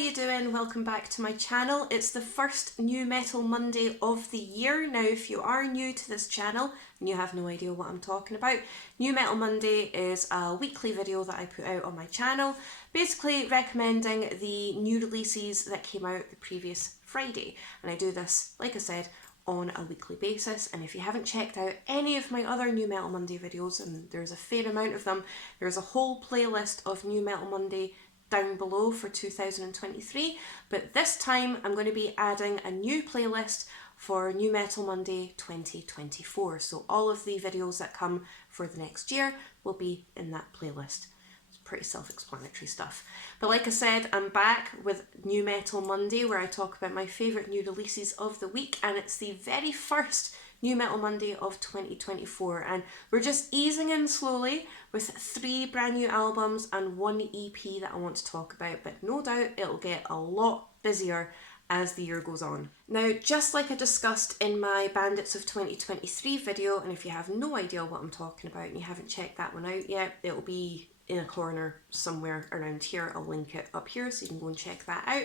you doing? Welcome back to my channel. It's the first New Metal Monday of the year. Now, if you are new to this channel and you have no idea what I'm talking about, New Metal Monday is a weekly video that I put out on my channel, basically recommending the new releases that came out the previous Friday. And I do this, like I said, on a weekly basis. And if you haven't checked out any of my other New Metal Monday videos, and there's a fair amount of them, there's a whole playlist of New Metal Monday down below for 2023, but this time I'm going to be adding a new playlist for New Metal Monday 2024. So all of the videos that come for the next year will be in that playlist. It's pretty self-explanatory stuff. But like I said, I'm back with New Metal Monday, where I talk about my favourite new releases of the week, and it's the very first New Metal Monday of 2024, and we're just easing in slowly with 3 brand new albums and 1 EP that I want to talk about, but no doubt it'll get a lot busier as the year goes on. Now, just like I discussed in my Bandits of 2023 video, and if you have no idea what I'm talking about and you haven't checked that one out yet, it'll be in a corner somewhere around here. I'll link it up here so you can go and check that out.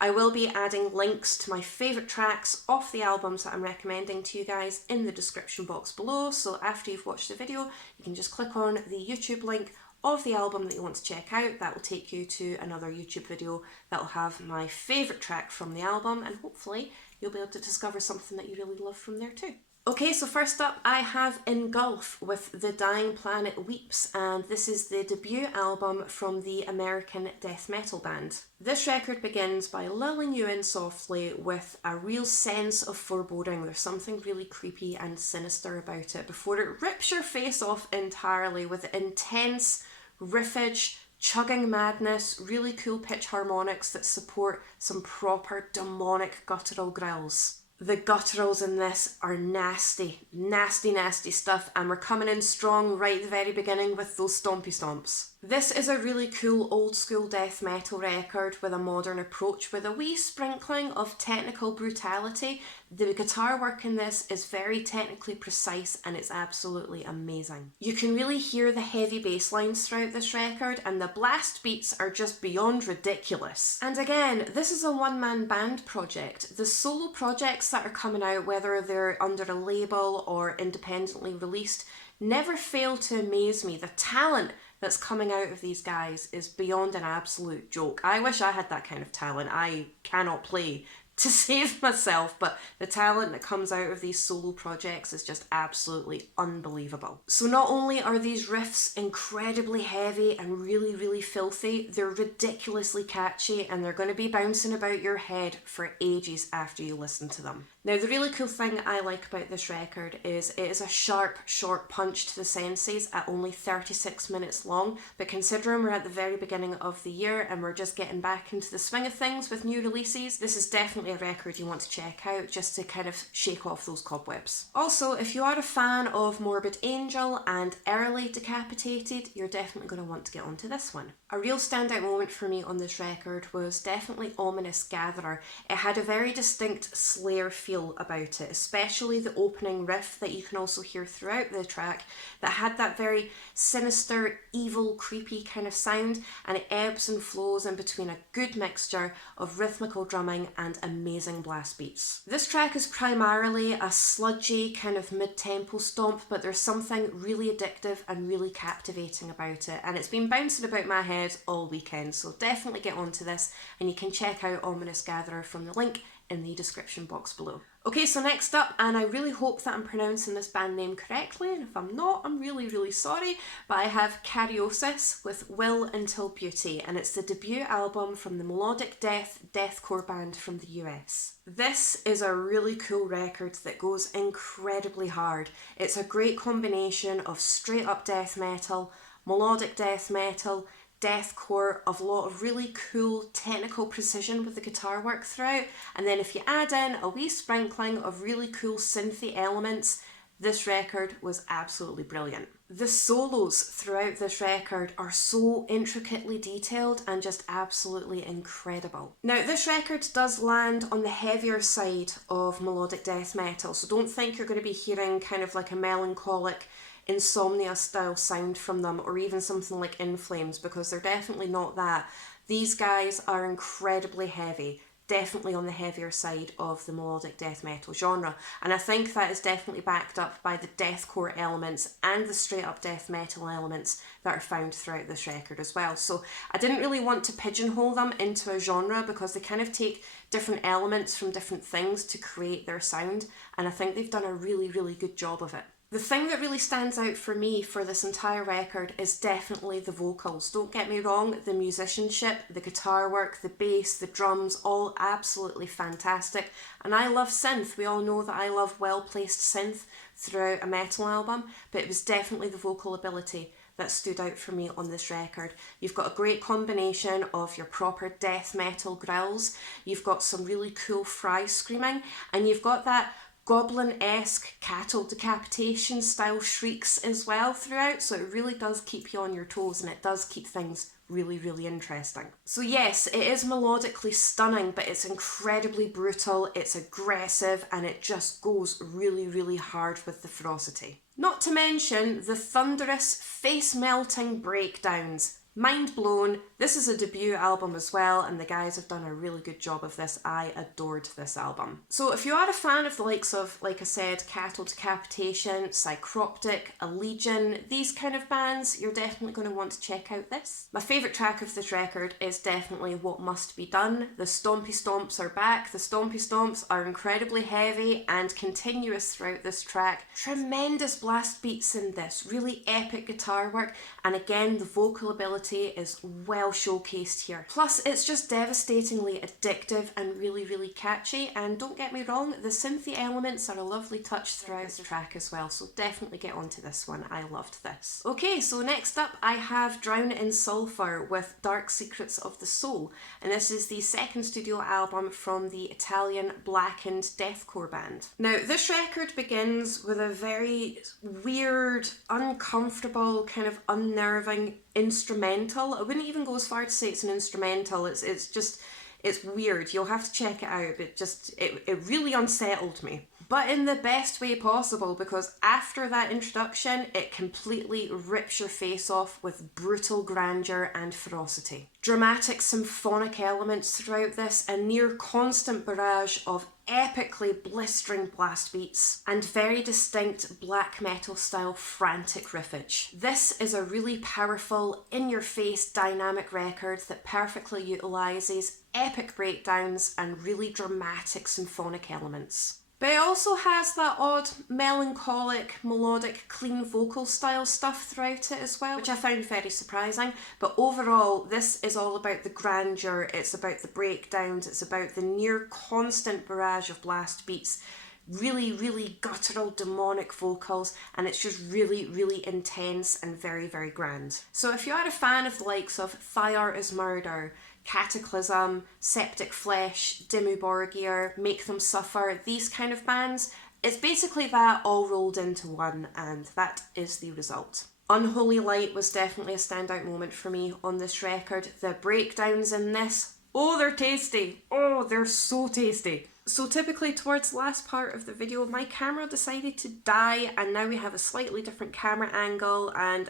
I will be adding links to my favourite tracks off the albums that I'm recommending to you guys in the description box below, so after you've watched the video you can just click on the YouTube link of the album that you want to check out. That will take you to another YouTube video that will have my favourite track from the album, and hopefully you'll be able to discover something that you really love from there too. Okay, so first up I have Engulf with The Dying Planet Weeps, and this is the debut album from the American death metal band. This record begins by lulling you in softly with a real sense of foreboding. There's something really creepy and sinister about it before it rips your face off entirely with intense riffage, chugging madness, really cool pitch harmonics that support some proper demonic guttural growls. The gutturals in this are nasty, nasty, nasty stuff, and we're coming in strong right at the very beginning with those stompy stomps. This is a really cool old school death metal record with a modern approach with a wee sprinkling of technical brutality. The guitar work in this is very technically precise and it's absolutely amazing. You can really hear the heavy bass lines throughout this record, and the blast beats are just beyond ridiculous. And again, this is a one-man band project. The solo projects that are coming out, whether they're under a label or independently released, never fail to amaze me. The talent that's coming out of these guys is beyond an absolute joke. I wish I had that kind of talent. I cannot play to save myself, but the talent that comes out of these solo projects is just absolutely unbelievable. So not only are these riffs incredibly heavy and really, really filthy, they're ridiculously catchy, and they're going to be bouncing about your head for ages after you listen to them. Now, the really cool thing I like about this record is it is a sharp, short punch to the senses at only 36 minutes long, but considering we're at the very beginning of the year and we're just getting back into the swing of things with new releases, this is definitely a record you want to check out just to kind of shake off those cobwebs. Also, if you are a fan of Morbid Angel and early Decapitated, you're definitely going to want to get onto this one. A real standout moment for me on this record was definitely Ominous Gatherer. It had a very distinct Slayer feel about it, especially the opening riff that you can also hear throughout the track that had that very sinister, evil, creepy kind of sound, and it ebbs and flows in between a good mixture of rhythmical drumming and amazing blast beats. This track is primarily a sludgy kind of mid-tempo stomp, but there's something really addictive and really captivating about it, and it's been bouncing about my head all weekend, so definitely get onto this, and you can check out Ominous Gatherer from the link in the description box below. Okay, so next up, and I really hope that I'm pronouncing this band name correctly, and if I'm not, I'm really, really sorry, but I have Kosis with Will Until Beauty, and it's the debut album from the melodic deathcore band from the US. This is a really cool record that goes incredibly hard. It's a great combination of straight up death metal, melodic death metal, deathcore, of a lot of really cool technical precision with the guitar work throughout, and then if you add in a wee sprinkling of really cool synthy elements, this record was absolutely brilliant. The solos throughout this record are so intricately detailed and just absolutely incredible. Now, this record does land on the heavier side of melodic death metal, so don't think you're going to be hearing kind of like a melancholic Insomnia style sound from them, or even something like In Flames, because they're definitely not that. These guys are incredibly heavy, definitely on the heavier side of the melodic death metal genre, and I think that is definitely backed up by the deathcore elements and the straight up death metal elements that are found throughout this record as well. So I didn't really want to pigeonhole them into a genre because they kind of take different elements from different things to create their sound, and I think they've done a really, really good job of it. The thing that really stands out for me for this entire record is definitely the vocals. Don't get me wrong, the musicianship, the guitar work, the bass, the drums, all absolutely fantastic. And I love synth. We all know that I love well-placed synth throughout a metal album, but it was definitely the vocal ability that stood out for me on this record. You've got a great combination of your proper death metal growls, you've got some really cool fry screaming, and you've got that goblin-esque cattle decapitation style shrieks as well throughout, so it really does keep you on your toes and it does keep things really, really interesting. So yes, it is melodically stunning, but it's incredibly brutal, it's aggressive, and it just goes really, really hard with the ferocity. Not to mention the thunderous, face-melting breakdowns. Mind blown. This is a debut album as well, and the guys have done a really good job of this. I adored this album. So if you are a fan of the likes of, like I said, Cattle Decapitation, Psychroptic, Allegion, these kind of bands, you're definitely going to want to check out this. My favourite track of this record is definitely What Must Be Done. The Stompy Stomps are back. The Stompy Stomps are incredibly heavy and continuous throughout this track. Tremendous blast beats in this, really epic guitar work, and again the vocal ability is well showcased here. Plus it's just devastatingly addictive and really, really catchy, and don't get me wrong, the synthy elements are a lovely touch throughout the track as well, so definitely get onto this one. I loved this. Okay, so next up I have Drown in Sulfur with Dark Secrets of the Soul, and this is the second studio album from the Italian blackened deathcore band. Now this record begins with a very weird, uncomfortable, kind of unnerving instrumental. I wouldn't even go as far to say it's an instrumental. It's weird. You'll have to check it out. It really unsettled me, but in the best way possible, because after that introduction it completely rips your face off with brutal grandeur and ferocity. Dramatic symphonic elements throughout this, a near constant barrage of epically blistering blast beats, and very distinct black metal style frantic riffage. This is a really powerful, in-your-face dynamic record that perfectly utilises epic breakdowns and really dramatic symphonic elements. But it also has that odd, melancholic, melodic, clean vocal style stuff throughout it as well, which I found very surprising. But overall, this is all about the grandeur, it's about the breakdowns, it's about the near constant barrage of blast beats, really, really guttural, demonic vocals, and it's just really, really intense and very, very grand. So if you are a fan of the likes of Fire is Murder, Cataclysm, Septic Flesh, Dimmu Borgir, Make Them Suffer, these kind of bands, it's basically that all rolled into one, and that is the result. Unholy Light was definitely a standout moment for me on this record. The breakdowns in this, oh, they're tasty. Oh, they're so tasty. So typically towards the last part of the video, my camera decided to die, and now we have a slightly different camera angle, and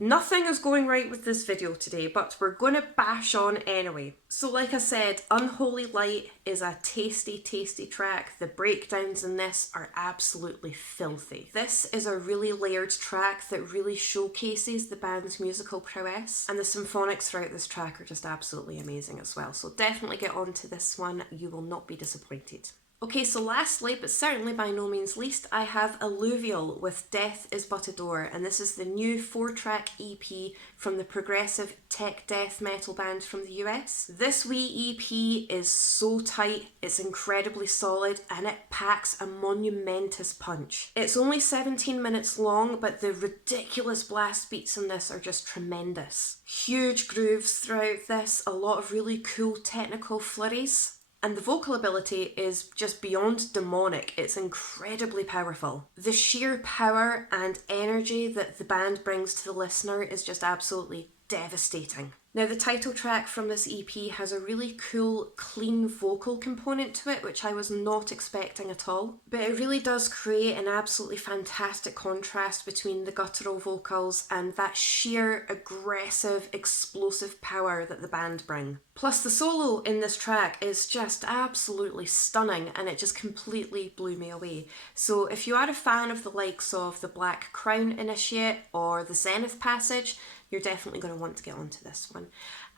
nothing is going right with this video today, but we're going to bash on anyway. So like I said, Unholy Light is a tasty, tasty track. The breakdowns in this are absolutely filthy. This is a really layered track that really showcases the band's musical prowess, and the symphonics throughout this track are just absolutely amazing as well. So definitely get on to this one, you will not be disappointed. Okay, so lastly, but certainly by no means least, I have Alluvial with Death is But a Door, and this is the new 4-track EP from the progressive tech death metal band from the US. This wee EP is so tight, it's incredibly solid, and it packs a monumentous punch. It's only 17 minutes long, but the ridiculous blast beats in this are just tremendous. Huge grooves throughout this, a lot of really cool technical flurries. And the vocal ability is just beyond demonic, it's incredibly powerful. The sheer power and energy that the band brings to the listener is just absolutely devastating. Now the title track from this EP has a really cool, clean vocal component to it, which I was not expecting at all. But it really does create an absolutely fantastic contrast between the guttural vocals and that sheer, aggressive, explosive power that the band bring. Plus the solo in this track is just absolutely stunning, and it just completely blew me away. So if you are a fan of the likes of the Black Crown Initiate or the Zenith Passage, you're definitely going to want to get onto this one.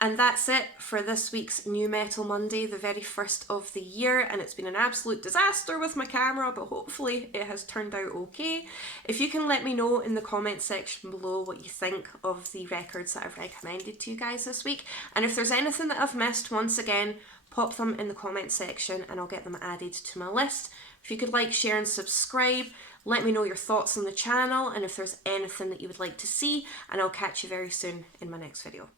And that's it for this week's New Metal Monday, the very first of the year, and it's been an absolute disaster with my camera, but hopefully it has turned out okay. If you can let me know in the comment section below what you think of the records that I've recommended to you guys this week, and if there's anything that I've missed, once again, pop them in the comment section and I'll get them added to my list. If you could like, share and subscribe, let me know your thoughts on the channel and if there's anything that you would like to see, and I'll catch you very soon in my next video.